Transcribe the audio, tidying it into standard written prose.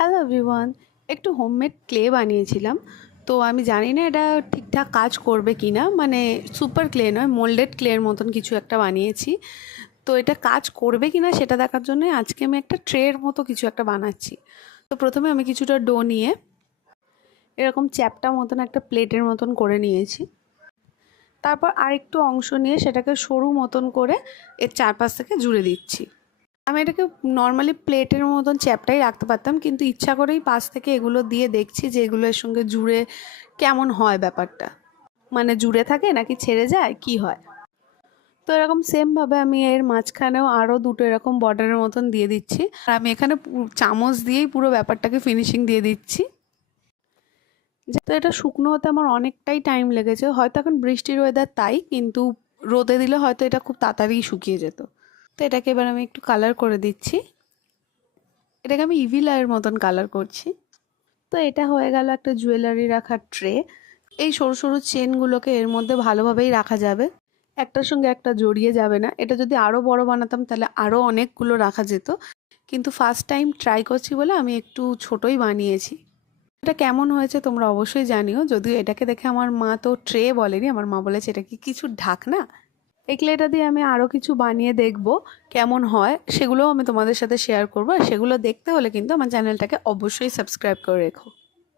Hello everyone, একটু homemade clay বানিয়েছিলাম। তো আমি জানি না এটা ঠিকঠাক কাজ করবে কি না, মানে সুপার ক্লে নয়, মোল্ডেড ক্লের মতন কিছু একটা বানিয়েছি। তো এটা কাজ করবে কি না সেটা দেখার জন্য আজকে আমি একটা ট্রের মতো কিছু একটা বানাচ্ছি। তো প্রথমে আমি কিছুটা ডো নিয়ে এরকম চ্যাপটা মতন একটা প্লেটের মতন করে নিয়েছি। তারপর আরেকটু অংশ নিয়ে সেটাকে সরু মতন করে এর চারপাশ থেকে জুড়ে দিচ্ছি। আমি এটাকে নর্মালি প্লেটের মতন চ্যাপটাই রাখতে পারতাম, কিন্তু ইচ্ছা করেই পাশ থেকে এগুলো দিয়ে দেখছি যে এগুলো এর সঙ্গে জুড়ে কেমন হয় ব্যাপারটা, মানে জুড়ে থাকে নাকি ছেড়ে যায় কি হয়। তো এরকম সেমভাবে আমি এর মাঝখানেও আরও দুটো এরকম বর্ডারের মতন দিয়ে দিচ্ছি। আর আমি এখানে চামচ দিয়েই পুরো ব্যাপারটাকে ফিনিশিং দিয়ে দিচ্ছি। তো এটা শুকনো হতে আমার অনেকটাই টাইম লেগেছে, হয়তো এখন বৃষ্টির ওয়েদার তাই, কিন্তু রোদে দিলে হয়তো এটা খুব তাড়াতাড়ি শুকিয়ে যেত। তো এটাকে এবার আমি একটু কালার করে দিচ্ছি। এটাকে আমি ইভিল আইয়ের মতন কালার করছি। তো এটা হয়ে গেল একটা জুয়েলারি রাখার ট্রে। এই সরু সরু চেনগুলোকে এর মধ্যে ভালোভাবেই রাখা যাবে, একটার সঙ্গে একটা জড়িয়ে যাবে না। এটা যদি আরও বড় বানাতাম তাহলে আরও অনেকগুলো রাখা যেত, কিন্তু ফার্স্ট টাইম ট্রাই করছি বলে আমি একটু ছোটই বানিয়েছি। এটা কেমন হয়েছে তোমরা অবশ্যই জানিও। যদিও এটাকে দেখে আমার মা তো ট্রে বলেনি, আমার মা বলেছে এটা কি কিছু ঢাকনা। এই ক্লেটা দিয়ে আমি আরও কিছু বানিয়ে দেখব কেমন হয়, সেগুলোও আমি তোমাদের সাথে শেয়ার করবো। আর সেগুলো দেখতে হলে কিন্তু আমার চ্যানেলটাকে অবশ্যই সাবস্ক্রাইব করে রেখো।